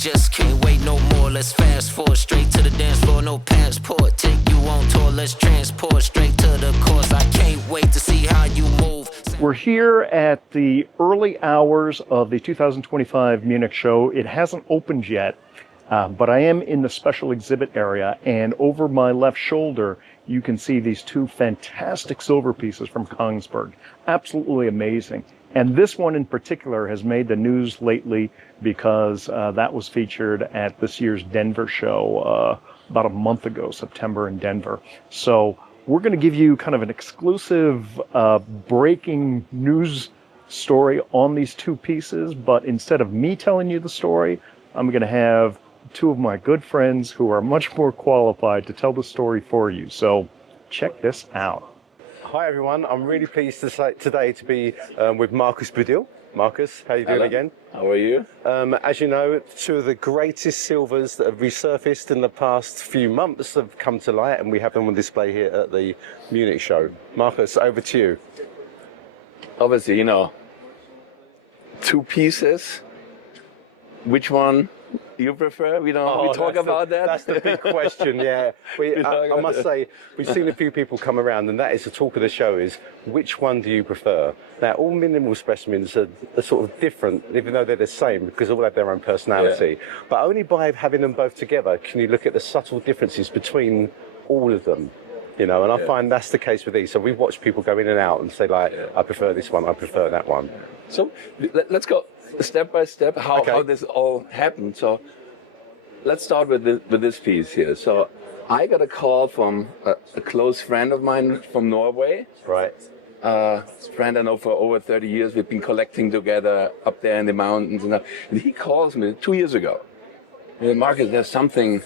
just can't wait no more. Let's fast forward straight to the dance floor, no passport. Take you on tour, let's transport straight to the course. I can't wait to see how you move. We're here at the early hours of the 2025 Munich show. It hasn't opened yet, but I am in the special exhibit area, and over my left shoulder, you can see these two fantastic silver pieces from Kongsberg. Absolutely amazing. And this one in particular has made the news lately because that was featured at this year's Denver show about a month ago, September in Denver. So we're going to give you kind of an exclusive breaking news story on these two pieces, but instead of me telling you the story, I'm going to have two of my good friends who are much more qualified to tell the story for you. So check this out. Hi everyone, I'm really pleased today to be with Marcus Budil. Marcus, how are you doing again? How are you? As you know, two of the greatest silvers that have resurfaced in the past few months have come to light, and we have them on display here at the Munich show. Marcus, over to you. Obviously, you know, two pieces. Which one you prefer? We talk about that. That's the big question. Yeah, I must say we've seen a few people come around, and that is the talk of the show: is which one do you prefer? Now, all minimal specimens are sort of different, even though they're the same, because all have their own personality. Yeah. But only by having them both together can you look at the subtle differences between all of them. You know, and I find that's the case with these. So we've watched people go in and out and say, like, I prefer this one, I prefer that one. So let's go step by step how this all happened. So let's start with this piece here. So I got a call from a close friend of mine from Norway. Right. Friend I know for over 30 years. We've been collecting together up there in the mountains. And he calls me 2 years ago. Marcus, there's something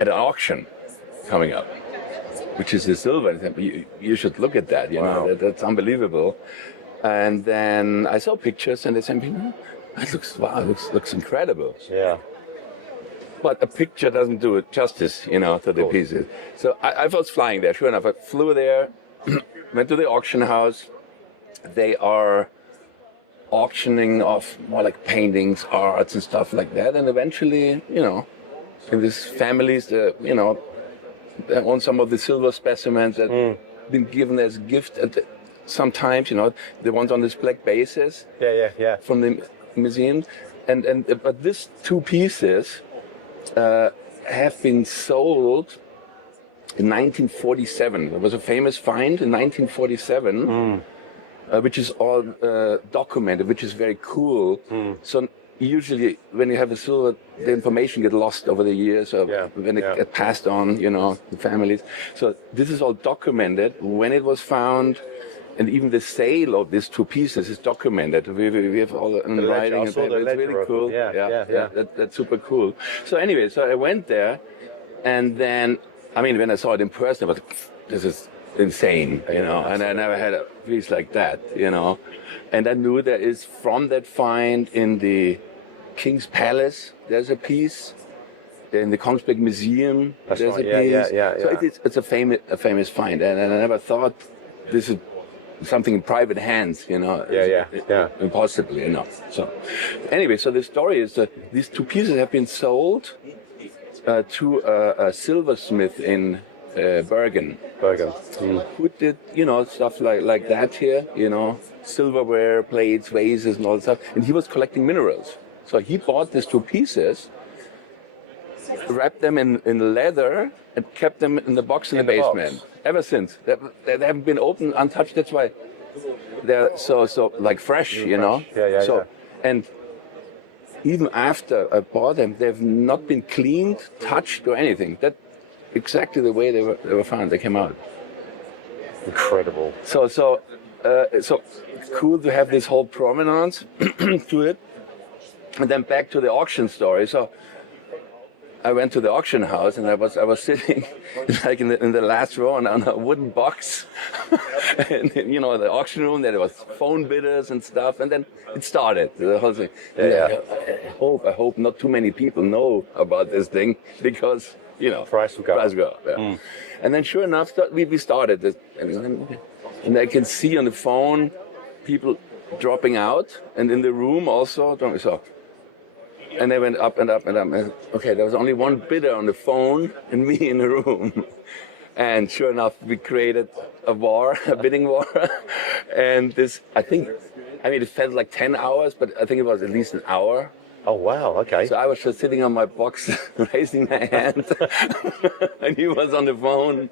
at an auction coming up, which is the silver. You should look at that, you know, that's unbelievable. And then I saw pictures and they said, that looks incredible. Yeah. But a picture doesn't do it justice, you know, to the pieces. So I was flying there, sure enough. I flew there, went to the auction house. They are auctioning off more like paintings, arts and stuff like that. And eventually, you know, in these families, you know, they own some of the silver specimens that have been given as gift sometimes, you know, the ones on this black bases from the museum. But these two pieces have been sold in 1947. There was a famous find in 1947, which is all documented, which is very cool. So usually when you have a silver, the information gets lost over the years, or when it gets passed on, you know, the families. So this is all documented when it was found, and even the sale of these two pieces is documented. We have all the writing. It's really cool. That's super cool. So anyway, so I went there, and then, I mean, when I saw it in person, I was like, this is insane, you know, and I never had a piece like that, you know. And I knew there is, from that find in the King's Palace, there's a piece. In the Kongsberg Museum, there's a piece. So it's a famous find, and I never thought this is something in private hands, you know. Impossibly enough. So anyway, so the story is that these two pieces have been sold to a silversmith in Bergen. Who did, you know, stuff like that here, you know, silverware, plates, vases and all that stuff. And he was collecting minerals. So he bought these two pieces, wrapped them in leather, and kept them in the box in the basement. Ever since. They haven't been opened, untouched. That's why they're so like fresh, you know. And even after I bought them, they've not been cleaned, touched, or anything. That's exactly the way they were found. They came out. Incredible. So cool to have this whole provenance to it. And then back to the auction story. So I went to the auction house, and I was sitting like in the last row on a wooden box, and you know, the auction room. There was phone bidders and stuff, and then it started, the whole thing. I hope not too many people know about this thing, because you know, price will go. Yeah. And then sure enough, we started this, and I can see on the phone people dropping out, and in the room also. So And they went up and up and up. And, okay, there was only one bidder on the phone and me in the room. And sure enough, we created a war, a bidding war. And this, I mean, it felt like 10 hours, but I think it was at least an hour. Oh, wow, okay. So I was just sitting on my box, raising my hand, and he was on the phone.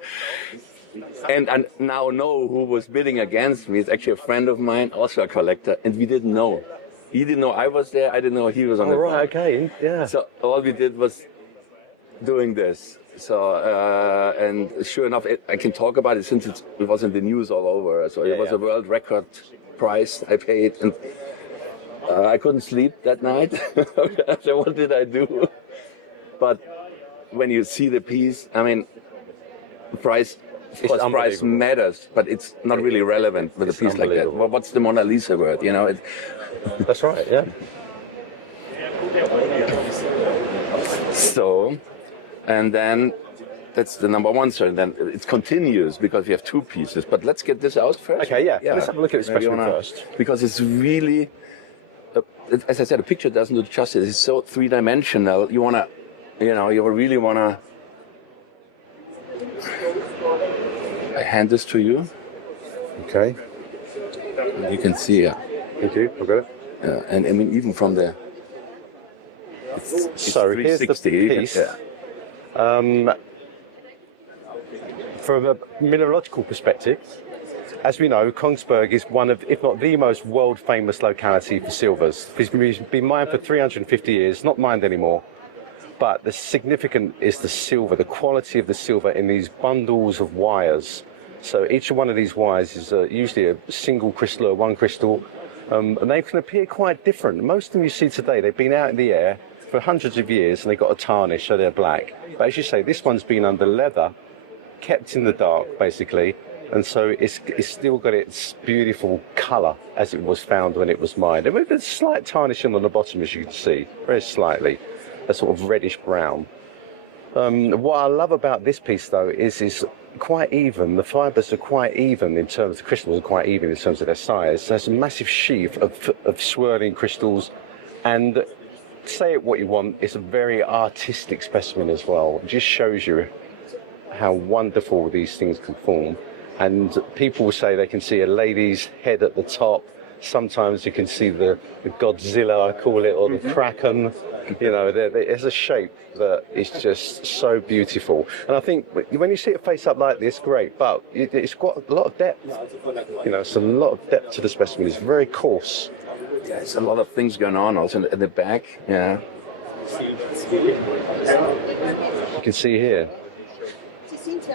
And I now know who was bidding against me. It's actually a friend of mine, also a collector, and we didn't know. He didn't know I was there, I didn't know he was on the phone. Right, okay, yeah. So all we did was doing this. So, and sure enough, I can talk about it since it was in the news all over. So it was a world record price I paid. And I couldn't sleep that night. So what did I do? But when you see the piece, I mean, price matters, but it's not really relevant with a piece like that. Well, what's the Mona Lisa worth? You know, That's right. Yeah. So, and then that's the number one. So then it continues because we have two pieces. But let's get this out first. Okay. Yeah. Let's have a look at the specimen first, because it's really. As I said, a picture doesn't do justice. It's so three-dimensional. You wanna, you really wanna. I hand this to you. Okay. You can see. Thank you. I've got it. And I mean, even from the. It's so here's the 360. piece. From a mineralogical perspective, as we know, Kongsberg is one of, if not the most world-famous locality for silvers. It's been mined for 350 years, not mined anymore. But the significant is the silver, the quality of the silver in these bundles of wires. So each one of these wires is usually a single crystal or one crystal, and they can appear quite different. Most of them you see today, they've been out in the air for hundreds of years and they've got a tarnish, so they're black. But as you say, this one's been under leather, kept in the dark, basically. And so it's still got its beautiful colour as it was found when it was mined. And with a slight tarnishing on the bottom, as you can see, very slightly, a sort of reddish brown. What I love about this piece, though, is quite even. The fibres are quite even in terms, the crystals are quite even in terms of their size. There's a massive sheaf of swirling crystals, and say it what you want, it's a very artistic specimen as well. It just shows you how wonderful these things can form. And people will say they can see a lady's head at the top. Sometimes you can see the Godzilla, I call it, or the Kraken. There's a shape that is just so beautiful. And I think when you see it face up like this, great, but it's got a lot of depth. It's a lot of depth to the specimen. It's very coarse. Yeah, there's a lot of things going on also in the back. Yeah. You can see here.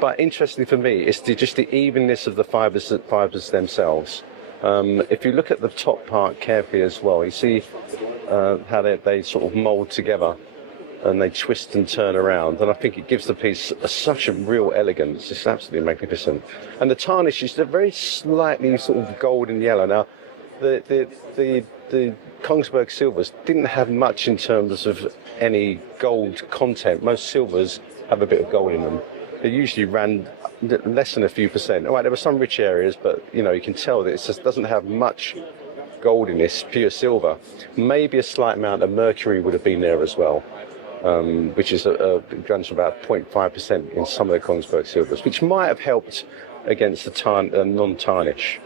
But interestingly for me, it's just the evenness of the fibres themselves. If you look at the top part carefully as well, you see how they sort of mould together and they twist and turn around. And I think it gives the piece such a real elegance. It's absolutely magnificent. And the tarnish is very slightly sort of golden yellow. Now, the Kongsberg Silvers didn't have much in terms of any gold content. Most silvers have a bit of gold in them. They usually ran less than a few percent. All right, there were some rich areas, but you can tell that it just doesn't have much gold in this, pure silver. Maybe a slight amount of mercury would have been there as well, which is runs about 0.5% in some of the Kongsberg Silvers, which might have helped against the non-tarnish.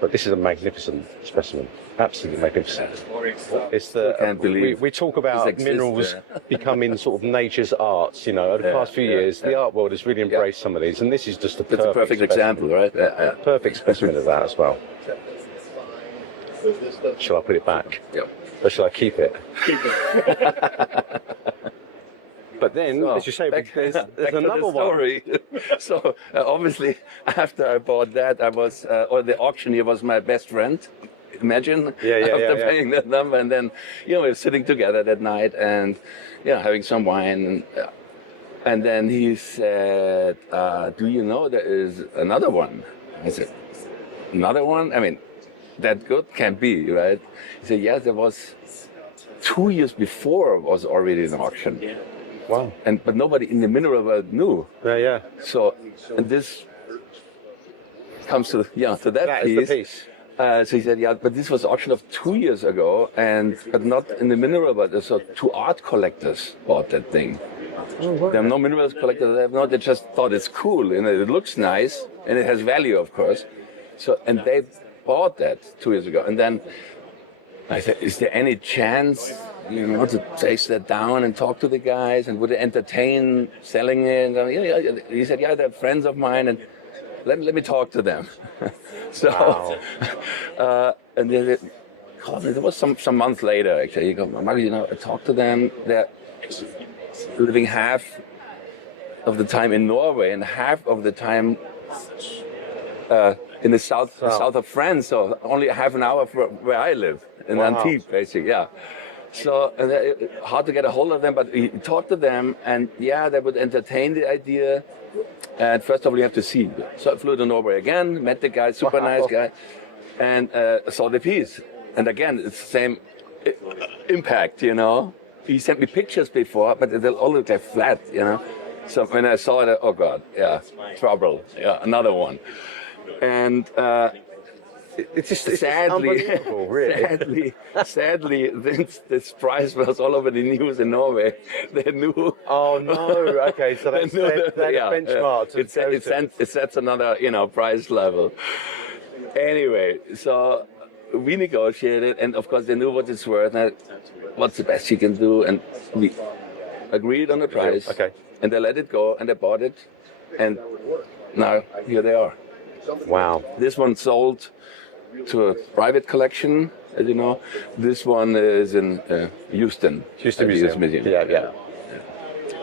But this is a magnificent specimen, absolutely magnificent. It's we talk about minerals becoming sort of nature's arts. Over the past few years, the art world has really embraced some of these, and this is just a perfect example, right? Perfect specimen of that as well. Shall I put it back? Yep. Or shall I keep it? Keep it. But then, as you say, there's another one. So obviously, after I bought that, I was, or the auctioneer was my best friend. Imagine after paying that number, and then we were sitting together that night and having some wine, and then he said, "Do you know there is another one?" I said, "Another one? I mean, that good can't be, right?" He said, "Yes, there was 2 years before was already an auction." Wow. But nobody in the mineral world knew. Yeah. So, and this comes to that piece. Is the piece. So he said, yeah, but this was auctioned off 2 years ago, but not in the mineral, but so 2 art collectors bought that thing. There are no minerals collectors. They just thought it's cool and it looks nice and it has value, of course. So, and they bought that 2 years ago. And then I said, is there any chance, to chase that down and talk to the guys, and would it entertain selling it? And he said, yeah, they're friends of mine, and let me talk to them. So, wow. And then it was some months later, actually. He goes, Marco, I talked to them. They're living half of the time in Norway and half of the time in the south of France, so only half an hour from where I live, in Antibes, basically, yeah. So hard to get a hold of them, but he talked to them, and yeah, they would entertain the idea. And first of all, you have to see. So I flew to Norway again, met the guy, super nice guy, and saw the piece. And again, it's the same impact, He sent me pictures before, but they all look like flat, So when I saw it, oh God, yeah, trouble, yeah, another one. And it's sadly, really. sadly, this prize was all over the news in Norway. They knew. Oh no! Okay, so they benchmarked. It sets another, price level. Anyway, so we negotiated, and of course they knew what it's worth, and what's the best you can do, and we agreed on the price. Okay. And they let it go, and they bought it, and now here they are. Wow. This one sold to a private collection, as you know. This one is in Houston Museum. Yeah.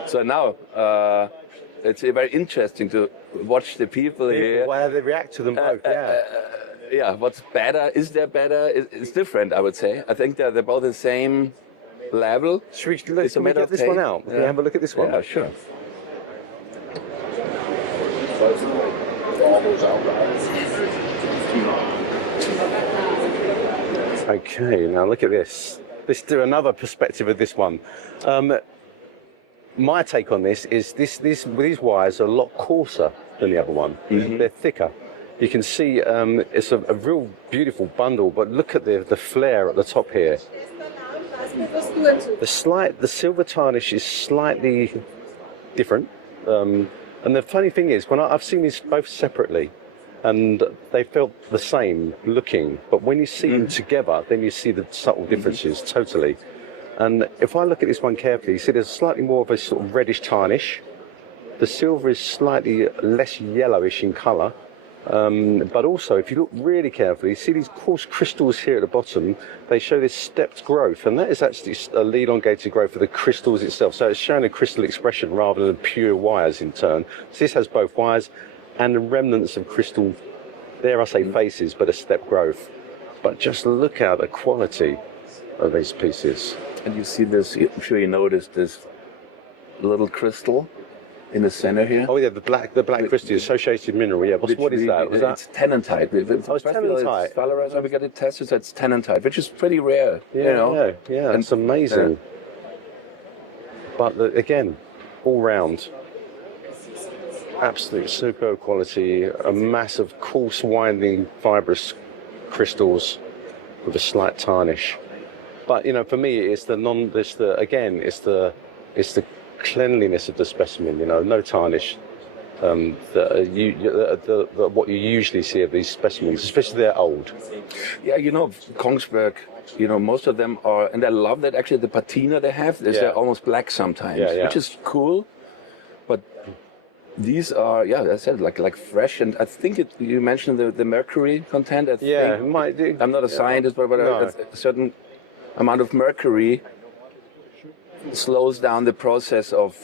So now it's very interesting to watch the people here. How they react to them both. Yeah. What's better? Is there better? It's different, I would say. I think they're both the same level. Should we get this one out? Can we have a look at this one? Yeah, sure. Okay, now look at this. Let's do another perspective of this one. My take on this is these wires are a lot coarser than the other one. Mm-hmm. They're thicker. You can see it's a real beautiful bundle, but look at the flare at the top here. The silver tarnish is slightly different. And the funny thing is, when I've seen these both separately, and they felt the same looking, but when you see them together, then you see the subtle differences totally. And if I look at this one carefully, you see there's slightly more of a sort of reddish tarnish. The silver is slightly less yellowish in colour, but also if you look really carefully, you see these coarse crystals here at the bottom. They show this stepped growth, and that is actually a elongated growth of the crystals itself. So it's showing a crystal expression rather than pure wires in turn. So this has both wires and the remnants of crystal, dare I say faces, but a step growth. But just look at the quality of these pieces. And you see this, I'm sure you noticed this little crystal in the center here. Oh yeah, the black crystal, associated mineral. Yeah, what is that? It's tennantite. It's tennantite. Valorized, we got it tested, so it's tennantite, which is pretty rare. Yeah, it's amazing. But again, all round, absolute superb quality. A mass of coarse, winding, fibrous crystals with a slight tarnish. But for me, it's the cleanliness of the specimen. No tarnish. What you usually see of these specimens, especially they're old. Yeah, Kongsberg. Most of them are, and I love that actually the patina they have. They're almost black sometimes, which is cool. But these are, as I said, like fresh, and I think you mentioned the mercury content. I think, I'm not a scientist, but a certain amount of mercury slows down the process of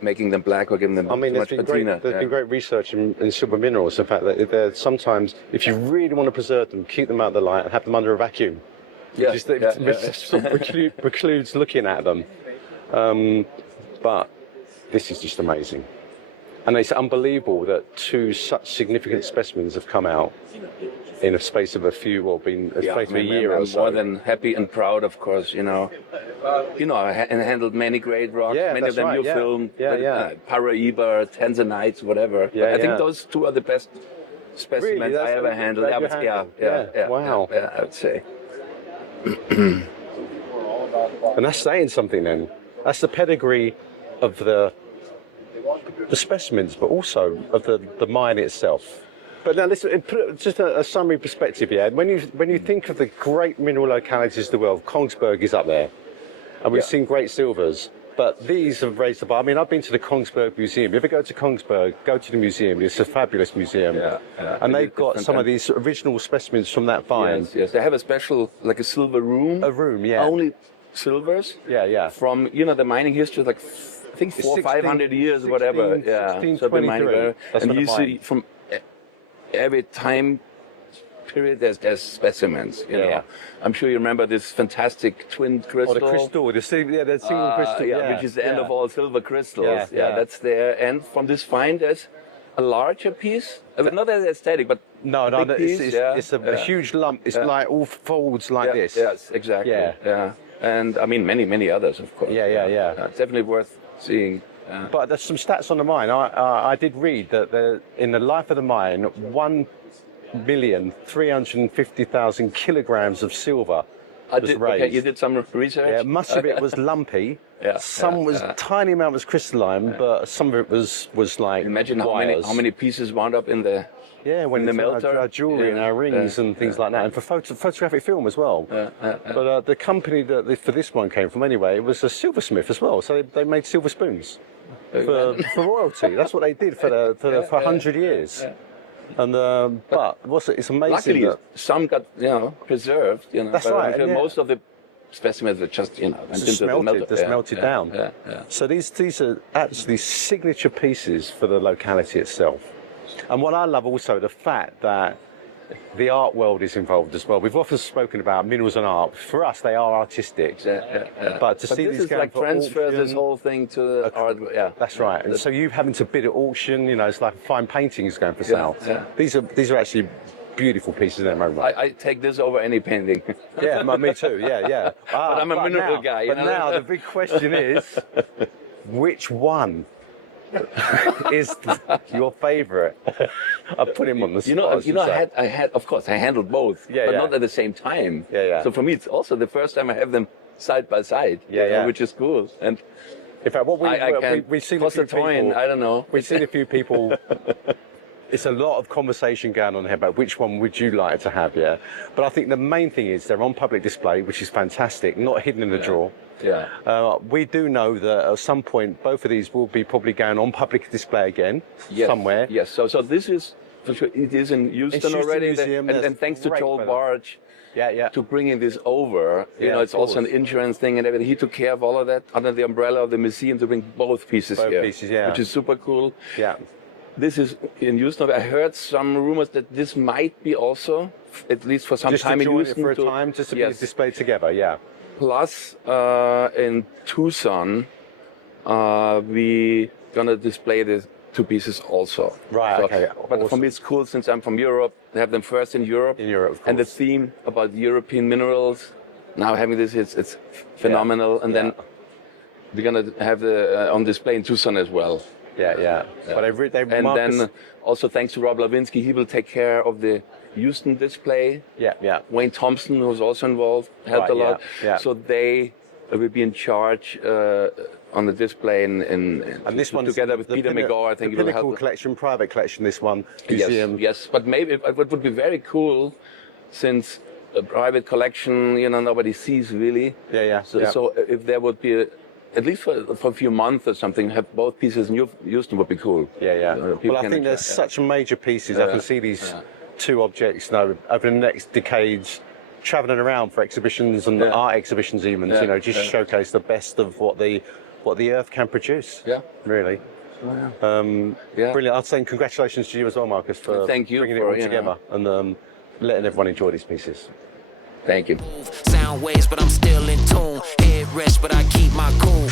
making them black or giving them too much patina. There's been great research in silver minerals. In fact, that they're sometimes, if you really want to preserve them, keep them out of the light and have them under a vacuum. Which sort of precludes looking at them. But this is just amazing. And it's unbelievable that 2 such significant specimens have come out in a space of a year or so. More than happy and proud, of course. I handled many great rocks. Many of them you filmed. Paraíba, Tanzanites, whatever. I think those 2 are the best specimens Really? I ever handled. That you handled? Wow. Yeah, I would say. And that's saying something then. That's the pedigree of the specimens, but also of the mine itself. But now listen, put just a summary perspective here. When you think of the great mineral localities of the world, Kongsberg is up there. And we've seen great silvers. But these have raised the bar. I mean, I've been to the Kongsberg Museum. You ever go to Kongsberg, go to the museum. It's a fabulous museum. And they've got some of these original specimens from that find. Yes. They have a special, like a silver room. A room, yeah. Only silvers. Yeah. From, the mining history, like, I think 400 or 500 years, whatever. 1623. And you see from every time period, there's specimens. You know. I'm sure you remember this fantastic twin crystal. Oh, the crystal, the single crystal, which is the end of all silver crystals. That's there. And from this find, there's a larger piece. Not as aesthetic, but big piece, it's a huge lump. It's like all folds like this. Yes, exactly. Yeah. And I mean, many others, of course. It's definitely worth seeing. But there's some stats on the mine. I did read that in the life of the mine, 1,350,000 kilograms of silver was raised. Okay, you did some research? Yeah, much of it was lumpy. Some was tiny amount was crystalline, but some of it was like imagine wires. how many pieces wound up in the when the melter, our jewelry and our rings and things like that, and for photographic film as well. But the company that for this one came from anyway, it was a silversmith as well. So they made silver spoons for royalty. That's what they did for 100 years. And but it's amazing. Luckily, some got preserved. That's right. Most of the specimens are just melted down. So these are actually signature pieces for the locality itself. And what I love also the fact that the art world is involved as well. We've often spoken about minerals and art. For us, they are artistic. But see this these is like transfer this whole thing to the art. That's right. And so you having to bid at auction, it's like fine paintings going for sale. These are actually beautiful pieces in their own right. I take this over any painting. Me too. But I'm a mineral guy. But now the big question is, which one is your favourite? I put him on the spot. I had, of course, I handled both, but not at the same time. So for me, it's also the first time I have them side by side, which is cool. And in fact, what we've seen a few people. I don't know. We've seen a few people. It's a lot of conversation going on here about which one would you like to have, But I think the main thing is they're on public display, which is fantastic, not hidden in the drawer. We do know that at some point both of these will be probably going on public display again somewhere. Yes. So this is for sure. It is in Houston already, and thanks to Joel Barge. To bringing this over, it's also an insurance thing and everything. He took care of all of that under the umbrella of the museum to bring both pieces here, which is super cool. This is in Houston. I heard some rumors that this might be also, at least for some time in Houston, for a time, just to be displayed together. Plus, in Tucson, we gonna display the two pieces also. Right. Okay. But for me, it's cool since I'm from Europe. They have them first in Europe. Of course. And the theme about European minerals. Now having this, it's phenomenal. And then we're gonna have the on display in Tucson as well. But and then also thanks to Rob Lavinsky, he will take care of the Houston display. Wayne Thompson, who's also involved, helped a lot. So they will be in charge on the display and this one together with Peter McGaw. I think the Pinnacle collection, private collection. This one museum. Yes, but maybe it would be very cool since a private collection, nobody sees really. So if there would be at least for a few months or something, have both pieces in Houston would be cool. Well, I think there's such major pieces. I can see these two objects now over the next decades travelling around for exhibitions and art exhibitions even, just showcase the best of what the earth can produce. Really. Brilliant. I'd say congratulations to you as well, Marcus, for bringing it all together and letting everyone enjoy these pieces. Thank you. Sound waves, but I'm still in tune. Head rest, but I keep my cool.